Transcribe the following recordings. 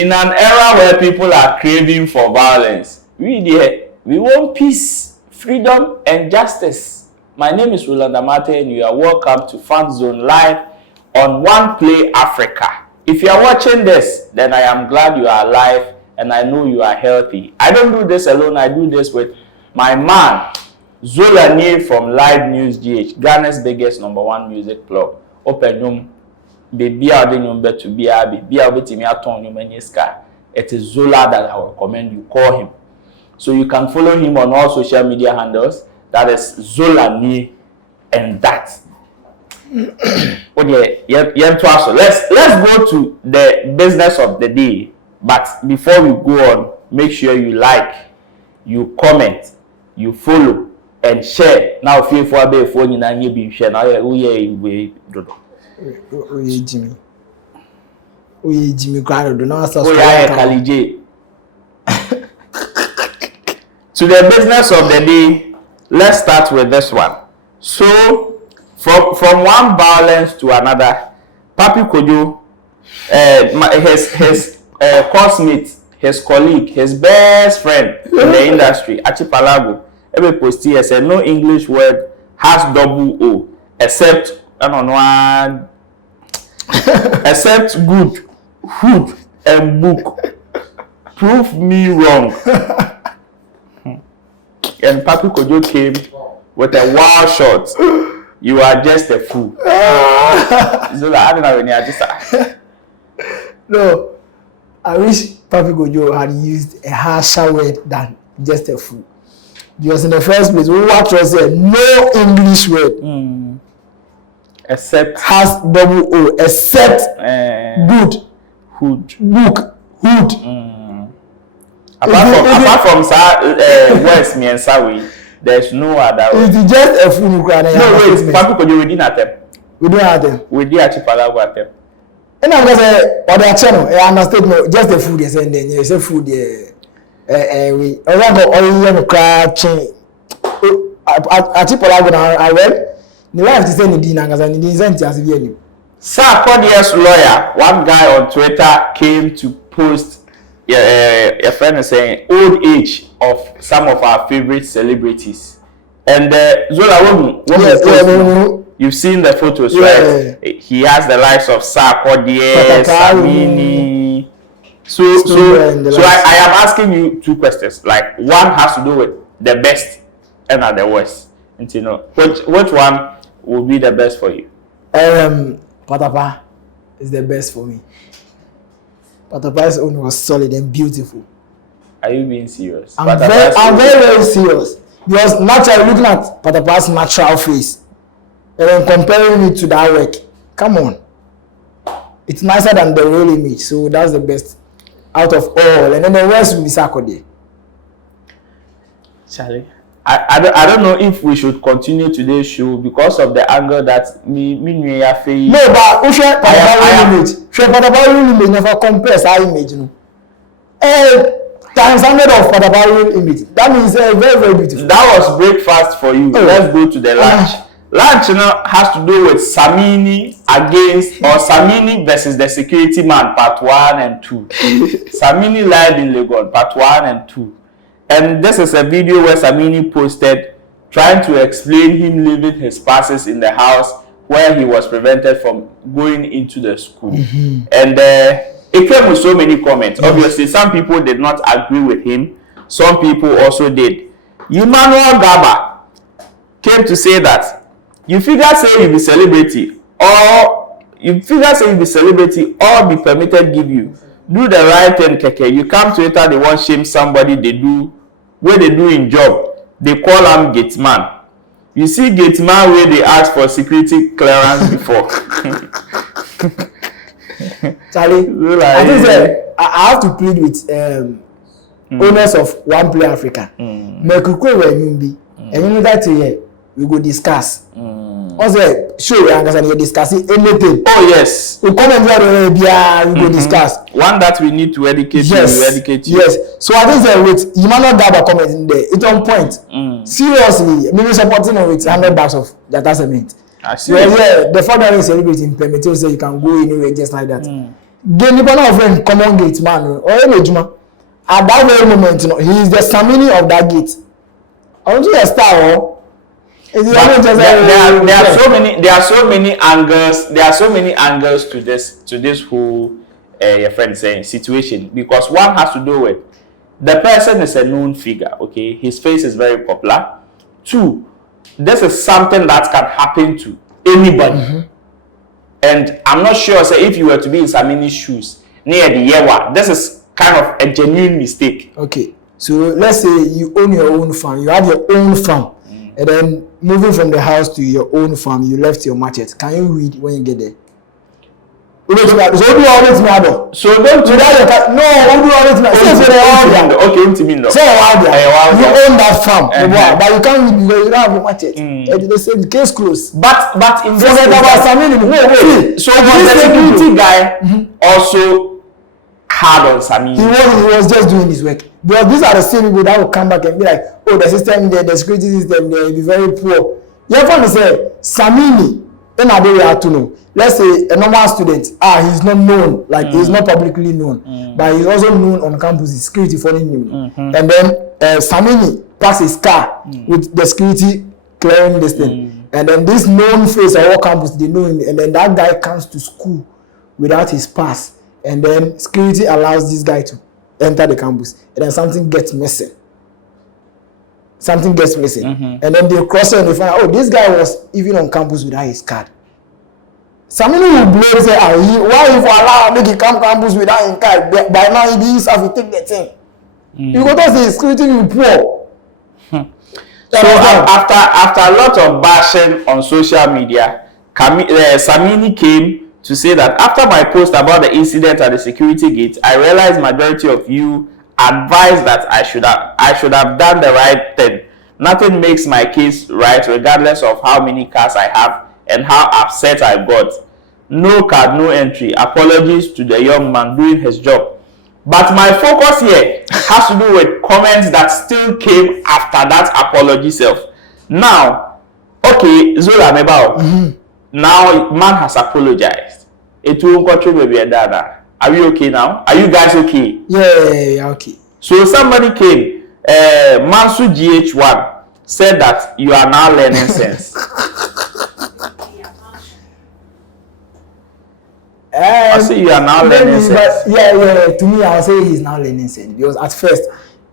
In an era where people are craving for violence, we want peace, freedom, and justice. My name is Roland Amate, and you are welcome to Fan Zone Live on One Play Africa. If you are watching this, then I am glad you are alive, and I know you are healthy. I don't do this alone. I do this with my man, Zolanie from Live News GH, Ghana's biggest #1 music blog. Open room. Baby, I didn't bet to be a baby. I bet me a ton you many scar. It is Zola that I will recommend you call him. So you can follow him on all social media handles. That is Zolanie and that. Okay, let's go to the business of the day. But before we go on, make sure you like, you comment, you follow, and share. Now feel for a bit for you and you be share. Now we Jimmy Grado do not stop. To the business of the day, let's start with this one. So, from one violence to another, Papi Kojo, his classmate, his colleague, his best friend in the industry, Achipalago, every post here said no English word has double O except I don't know. Except good, hood, and book. Prove me wrong. And Papi Kojo came with a wild shot. You are just a fool. So I don't know when you just. No, I wish Papi Kojo had used a harsher word than just a fool. Because in the first place, what was said no English word. Except has double O, except good, hood, book, hood. Apart from West me and Sawi, there's no other. It's just a fool. No, wait, Papi Kojo we didn't attempt. We don't have them. We did Achipalago attempt. And I'm gonna say, or the channel, I understand. No, just the food. Yes, and then you say food. We around cry chain. Achipalago I read. The life is saying the and the sent as the Sarkodie's lawyer, one guy on Twitter came to post a friend is saying old age of some of our favorite celebrities. And Zola, you've seen the photos, right? He has the likes of Sarkodie, Samini. So I am asking you two questions. Like one has to do with the best and the worst. And you know, which one will be the best for you? Patapa is the best for me. Patapa's own was solid and beautiful. Are you being serious? I'm very serious. Because naturally looking at Patapa's natural face and then comparing it to that work, come on. It's nicer than the real image, so that's the best out of all. And then the rest will be Sarkodie. Charlie. I don't know if we should continue today's show because of the angle that me face. No, but we should image never compares our image. Times 100 of Patapa's image. That means very, very beautiful. That was breakfast for you. Let's go to the lunch. Lunch now has to do with Samini Samini versus the security man, part 1 and 2. Samini live in Lagos, part 1 and 2. And this is a video where Samini posted trying to explain him leaving his passes in the house where he was prevented from going into the school. And it came with so many comments. Obviously, some people did not agree with him. Some people also did. Emmanuel Gaba came to say that you figure say you be celebrity or be permitted give you. Do the right thing, keke. You come to it and they want shame somebody they do where they do in job. They call him Gateman. You see Gateman where they ask for security clearance before. Charlie, I think I have to plead with owners of One Play Africa. And you know that we go discuss. Also, sure, we understand you're discussing anything. Oh, yes. We come and we go discuss. One that we need to educate you, we educate you. Yes. So I think with Emmanuel Gaba comment in there, it's on point. Seriously, maybe supporting with 100 bags of data cement. I see. Yeah, the father is celebrating permit, so you can go anywhere just like that. Gateman friend common Gateman or any Juma. At that very moment, he is the Samini of that gate. I want to star. There are so many angles. There are so many angles to this whole your friend saying situation, because one has to do with the person is a known figure. Okay, his face is very popular. Two, this is something that can happen to anybody, and I'm not sure. Say if you were to be in Samini's shoes near the Yewa, this is kind of a genuine mistake. Okay, so let's say you own your own farm, you have your own farm, and then moving from the house to your own farm, you left your machete. Can you read when you get there? So don't do that. No, do all this. Okay, you own that farm, but you can't read because you don't have your machete. They say the case closed. But in this case, so the security guy also hard on Samini. He was just doing his work. Because these are the same people that will come back and be like, oh, the system there, the security system there will be very poor. You have to say, Samini, then I don't have to know. Let's say a normal student, he's not known, like he's not publicly known, but he's also known on campus, his security following him. And then Samini parks his car with the security clearing this thing. And then this known face of all campus, they know him. And then that guy comes to school without his pass. And then security allows this guy to enter the campus. And then something gets missing. And then they cross it and they find out, oh, this guy was even on campus without his card. Samini will blame say, why if allow make he come campus without his card? By now he didn't have to take the thing. You go to say security will poor. So after a lot of bashing on social media, Samini came to say that after my post about the incident at the security gate, I realized majority of you advised that I should have done the right thing. Nothing makes my case right, regardless of how many cars I have and how upset I got. No card, no entry. Apologies to the young man doing his job. But my focus here has to do with comments that still came after that apology self. Now, okay, Zola Mebao. Now, man has apologized. It won't contribute maybe a dada. Are we okay now? Are you guys okay? Yeah, okay. So somebody came, Mansu GH1 said that you are now learning sense. I say you are now learning sense. Yeah. To me, I'll say he's now learning sense because at first,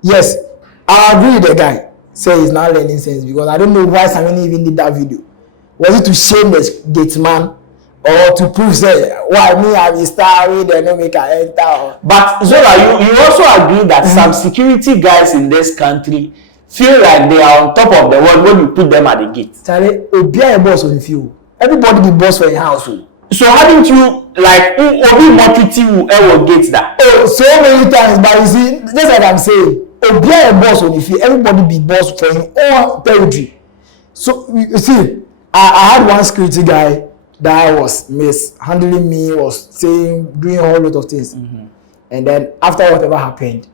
yes, I agree with the guy. Say he's now learning sense because I don't know why Samini even did that video. Was it to shame the Gateman or to prove say why me I'm a star with the no make I enter? But Zola, you also agree that some security guys in this country feel like they are on top of the world when you put them at the gate. Charlie, be a boss on the field. Everybody be boss for a house. So hadn't you like Obi Motriti who ever gets that? Oh, so many times, but you see, that's what I'm saying. Be a boss on the field. Everybody be boss for his own territory. So you see, I had one security guy that was mishandling me, was saying, doing a whole lot of things. And then after whatever happened,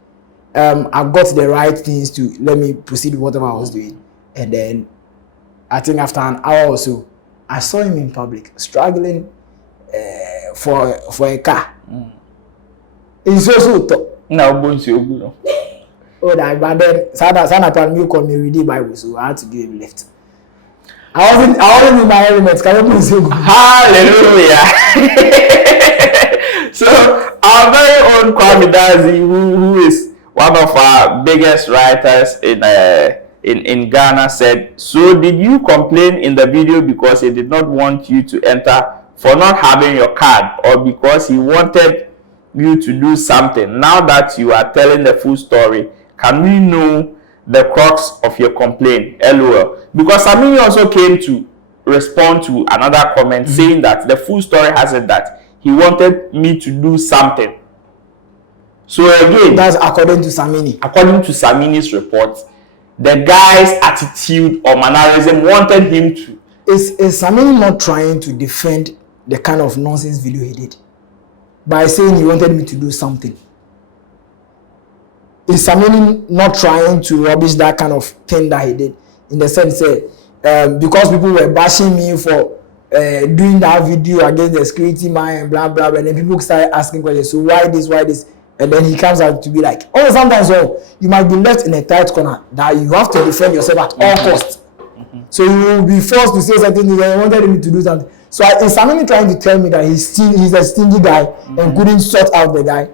I got the right things to let me proceed with whatever I was doing. And then I think after an hour or so, I saw him in public struggling for a car. It's also tough. No, oh, that, but then Sana told me call me read Bible, so I had to give him lift. I wasn't in my element. Can you please say good? Hallelujah. So our very own Kwame Dazi, who is one of our biggest writers in Ghana, said, so did you complain in the video because he did not want you to enter for not having your card, or because he wanted you to do something? Now that you are telling the full story, can we know the crux of your complaint? LOL. Because Samini also came to respond to another comment saying that the full story has it that he wanted me to do something. So again, that's according to Samini. According to Samini's report, the guy's attitude or mannerism wanted him to. Is Samini not trying to defend the kind of nonsense video he did by saying he wanted me to do something? Is Samini not trying to rubbish that kind of thing that he did, in the sense that because people were bashing me for doing that video against the security man and blah blah blah, and then people start asking questions. So why this? And then he comes out to be like, oh, sometimes you might be left in a tight corner that you have to defend yourself at all costs. So you will be forced to say something. You wanted him to do something. So is Samini trying to tell me that he's a stingy guy and couldn't sort out the guy?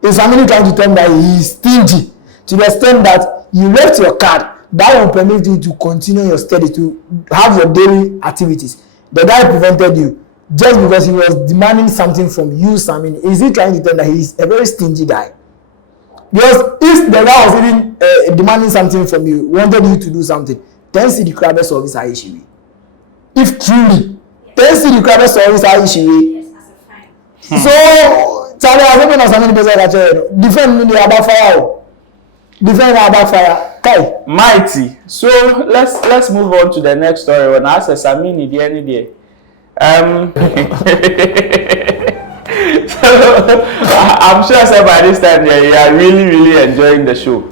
Is Samini trying to tell me that he's stingy to the extent that you left your card that will permit you to continue your study, to have your daily activities? The guy prevented you just because he was demanding something from you, Samini. Is he trying to tell that he's a very stingy guy? Because if the guy was even demanding something from you, wanted you to do something, then see the crowd service issue. If truly, then see the crowd service issue. Yes, as a fine. So, Charlie, I don't know something better. Defend me about fire. Defend about fire. Okay. Mighty. So let's move on to the next story. When I say Samini, the any day. So I'm sure by this time you are really enjoying the show.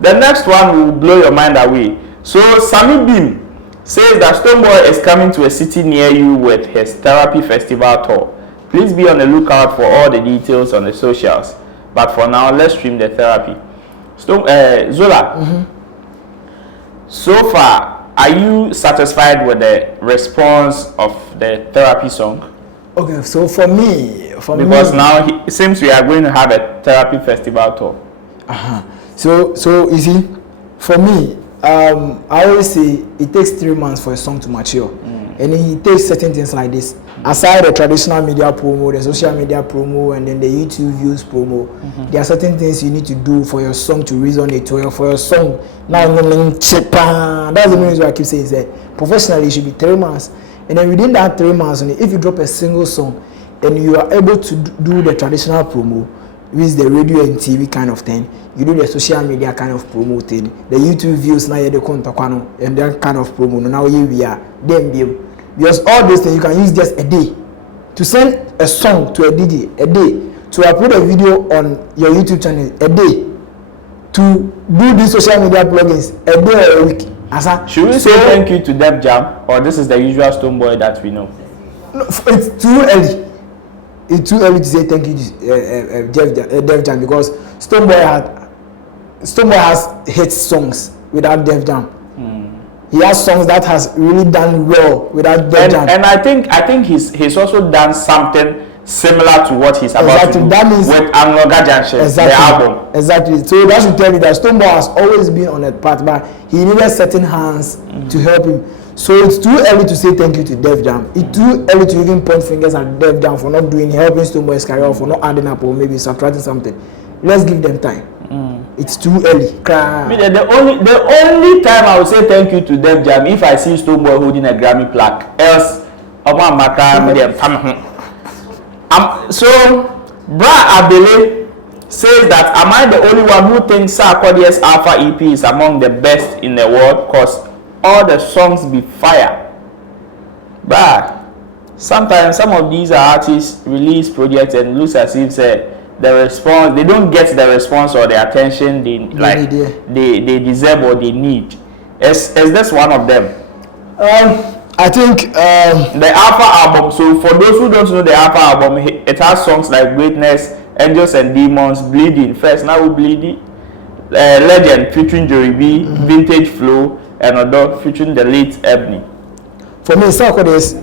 The next one will blow your mind away. So Sammy Beam says that Stonebwoy is coming to a city near you with his therapy festival tour. Please be on the lookout for all the details on the socials. But for now, let's stream the therapy. Zola. So far, are you satisfied with the response of the therapy song? Okay, so for me, because now it seems we are going to have a therapy festival tour. So you see, for me, I always say it takes 3 months for a song to mature, and then it takes certain things like this. Aside the traditional media promo, the social media promo, and then the YouTube views promo, there are certain things you need to do for your song to resonate, or for your song. Now, that's the reason why I keep saying that professionally it should be 3 months, and then within that 3 months, if you drop a single song, and you are able to do the traditional promo, which is the radio and TV kind of thing, you do the social media kind of promo thing, the YouTube views now you the contact and that kind of promo. Now we are them. Because all these things you can use just a day to send a song to a DJ, a day to upload a video on your YouTube channel, a day to do these social media plugins, a day or a week. Should we say thank you to Def Jam, or this is the usual Stonebwoy that we know? No, it's too early. It's too early to say thank you to Def Jam, because Stonebwoy has hit songs without Def Jam. He has songs that has really done well without Def Jam. And I think he's also done something similar to what he's about to do with Amnoga Junction, the album. Exactly. So that should tell you that Stonebwoy has always been on a path, but he needed certain hands to help him. So it's too early to say thank you to Def Jam. It's too early to even point fingers at Def Jam for not helping Stonebwoy's career, for not adding up or maybe subtracting something. Let's give them time. It's too early. The only time I would say thank you to Def Jam if I see Stonebwoy holding a Grammy plaque. Else, so Bra Abele says that, am I the only one who thinks Sarkodie's Alpha EP is among the best in the world? Cause all the songs be fire. But sometimes some of these artists release projects and looks as if the response, they don't get the response or the attention they deserve or they need. Is this one of them? I think the Alpha album. So for those who don't know the Alpha album, it has songs like Greatness, Angels and Demons, Bleeding. First now we Bleeding, Legend featuring Joey B, Vintage Flow, and other featuring the late Ebony. For me, Sarkodie is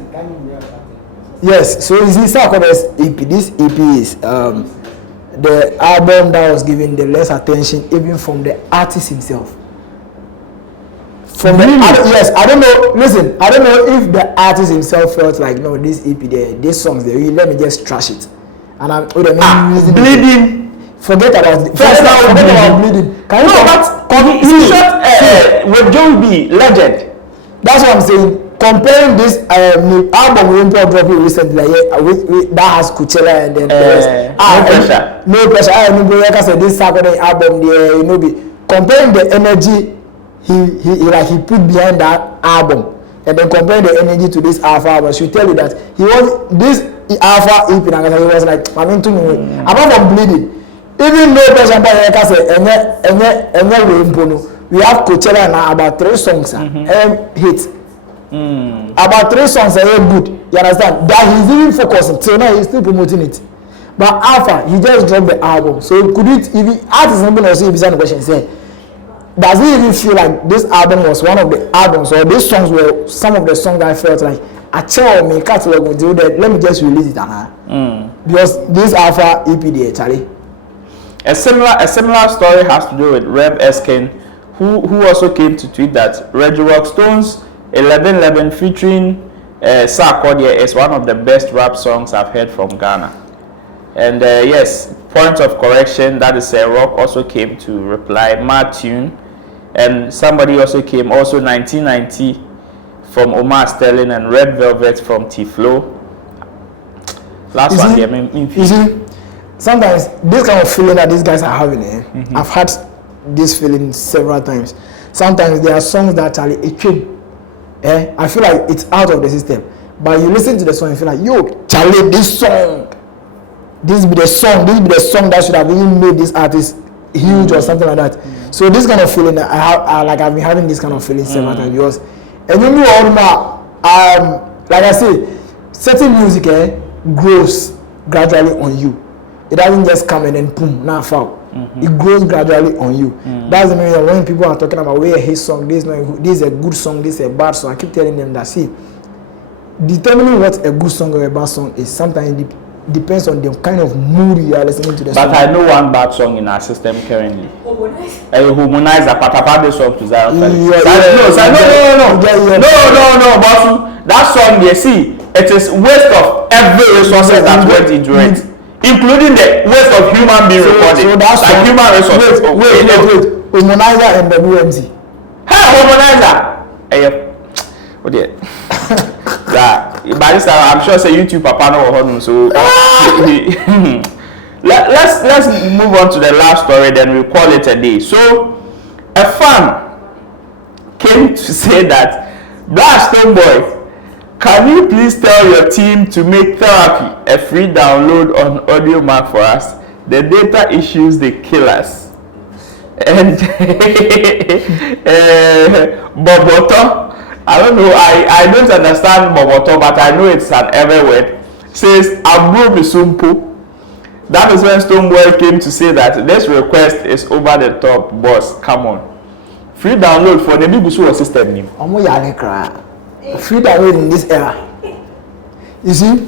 yes. So is this Sarkodie's EP? This EP is the album that was given the less attention even from the artist himself. From yes, I don't know. Listen, I don't know if the artist himself felt like, no, this EP there, these songs there, let me just trash it. And I'm Bleeding. Forget about it. Forget about Bleeding. Can you he shot with Joey B, Legend. That's what I'm saying. Comparing this album we dropped recently, that has Coachella and then no pressure. I said this Sarkodie album there, comparing the energy he put behind that album, and then comparing the energy to this Alpha album, should tell you that he was this Alpha EP. He was like, I'm into apart from Bleeding. Even no pressure, we have Coachella now about 3 songs hits. About 3 songs are very good. You understand? That he's even focusing. Till now, he's still promoting it. But Alpha, he just dropped the album. So could it, if he asked something else, if he's the question, say, does he even feel like this album was one of the albums, or these songs were some of the songs that I felt like, I tell me, catalog will do that, let me just release it, because this Alpha EP there, Charlie. A similar story has to do with Rev Eskin, who also came to tweet that Reggie Rockstone's 1111 featuring Sarkodie is one of the best rap songs I've heard from Ghana. And yes, point of correction, that is Rock also came to reply, Mad Tune. And somebody also came, also 1990 from Omar Sterling and Red Velvet from T-Flow. Last one here, you see, sometimes this kind of feeling that these guys are having, I've had this feeling several times. Sometimes there are songs that Charlie, it came, I feel like it's out of the system. But you listen to the song and feel like, yo, Charlie, this be the song that should have even made this artist huge or something like that. So this kind of feeling, I've been having this kind of feeling several times because, and you know, like I say, certain music grows gradually on you. It doesn't just come and then boom, now foul. It grows gradually on you. That's the meaning when people are talking about where his song, this is a good song, this is a bad song. I keep telling them that, see, determining what a good song or a bad song is sometimes depends on the kind of mood you are listening to the song. But I know one bad song in our system currently. Humanize a patapade song to Zion Felix. No, but that song, you see, it is waste of every resources that went into it, including the waste of human being recording. So that's like human resources. Wait. Humanizer and WMC. Hey, Humanizer! What dear? By this time, I'm sure say YouTube Papa no so let's move on to the last story, then we'll call it a day. So a fan came to say that, Black Stonebwoy, can you please tell your team to make therapy a free download on Audio Mac for us? The data issues they kill us. And Boboto, I don't know, I don't understand Boboto, but I know it's an ever word. Says Abu Misumpo. That is when Stonebwoy came to say that this request is over the top, boss. Come on. Free download for the Bigusu system name. Free download in this era. You see,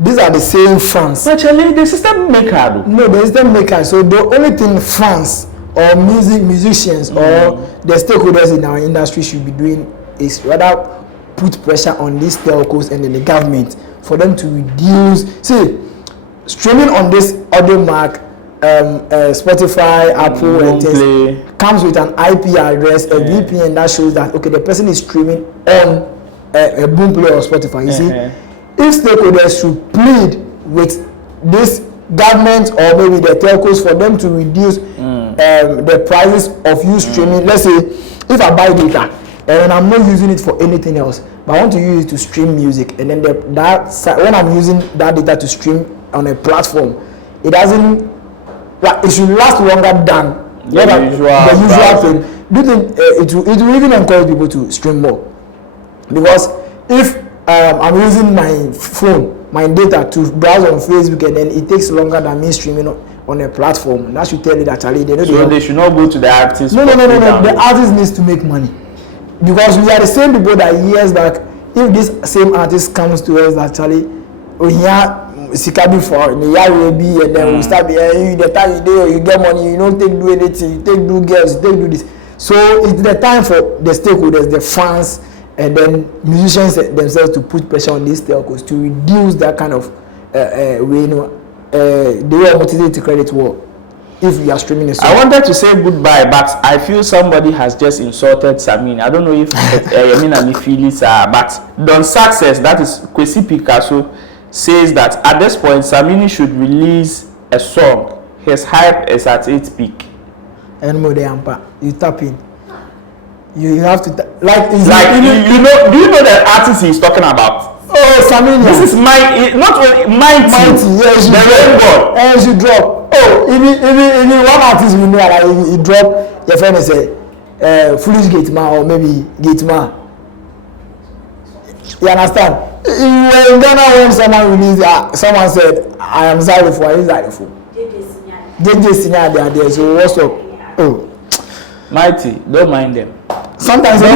these are the same fans. Actually, the system maker. No, the system maker. So the only thing fans or musicians or the stakeholders in our industry should be doing is rather put pressure on these telcos and then the government for them to reduce. See, streaming on this Audio Mac, Spotify, Apple, and things comes with an IP address, a VPN that shows that okay, the person is streaming on a Boomplay or Spotify. You see, if stakeholders should plead with this government or maybe the telcos for them to reduce the prices of you streaming. Let's say if I buy data and I'm not using it for anything else, but I want to use it to stream music, and then when I'm using that data to stream on a platform, it doesn't, like, it should last longer than the usual thing. Do you think it will even encourage people to stream more? Because if I'm using my phone, my data to browse on Facebook, and then it takes longer than me streaming on a platform, that should tell you that actually they should not go to the artist. No. The artist needs to make money, because we are the same people that years back, if this same artist comes to us that actually Sikabi for the Yarebi, and then we start the time you get money, you don't do anything, you do girls, you do this. So it's the time for the stakeholders, the fans, and then musicians themselves to put pressure on these telcos to reduce that kind of way, the way of motivated credit war. If you are streaming a song. I wanted to say goodbye, but I feel somebody has just insulted Samini. I don't know if Yamina Mifilis are, but Don Success, that is Kwesi Picasso, says that at this point Samini should release a song. His hype is at its peak. And more you tap in. You have to do you know the artist he's talking about? Oh, Samini. This is mighty. Yes, the rainbow. As you drop. Oh, even one artist we know, like, he drop. Your friend is a foolish Gateman or maybe Gateman. You understand? You were in Ghana when someone released, someone said, I am sorry for it. JJ Sinya, they are there. So what's up? Oh. Mighty, don't mind them. Sometimes you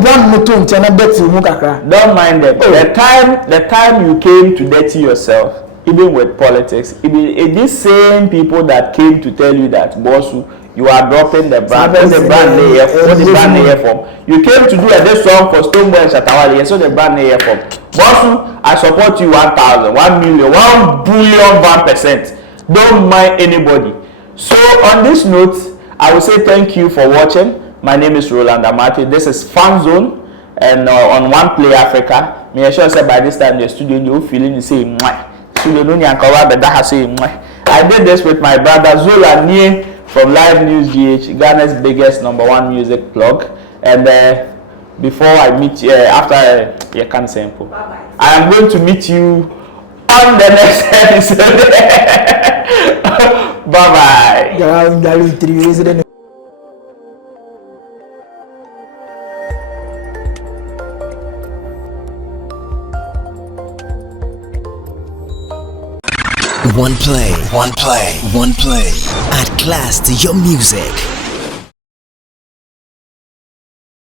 brand motor and dirty mukaka. Don't mind them. Oh. The time you came to dirty yourself, even with politics, these same people that came to tell you that Bossu, you are dropping the brand. What the brand layer from? You came to do this song for Stonebwoy and Shatawale, so the brand layer from. Bossu, I support you 1,000, 1 million, 1 billion, 1%. Don't mind anybody. So on this note, I will say thank you for watching. My name is Roland Amate. This is Fan Zone, and on One Play Africa. Me sure say by this time the studio you feeling the same. Studio no nyankawa be da say. I did this with my brother Zola Nie from Live News GH, Ghana's biggest #1 music blog. And before I meet you, after you can sample, I am going to meet you on the next episode. Bye bye. One play. Add class to your music.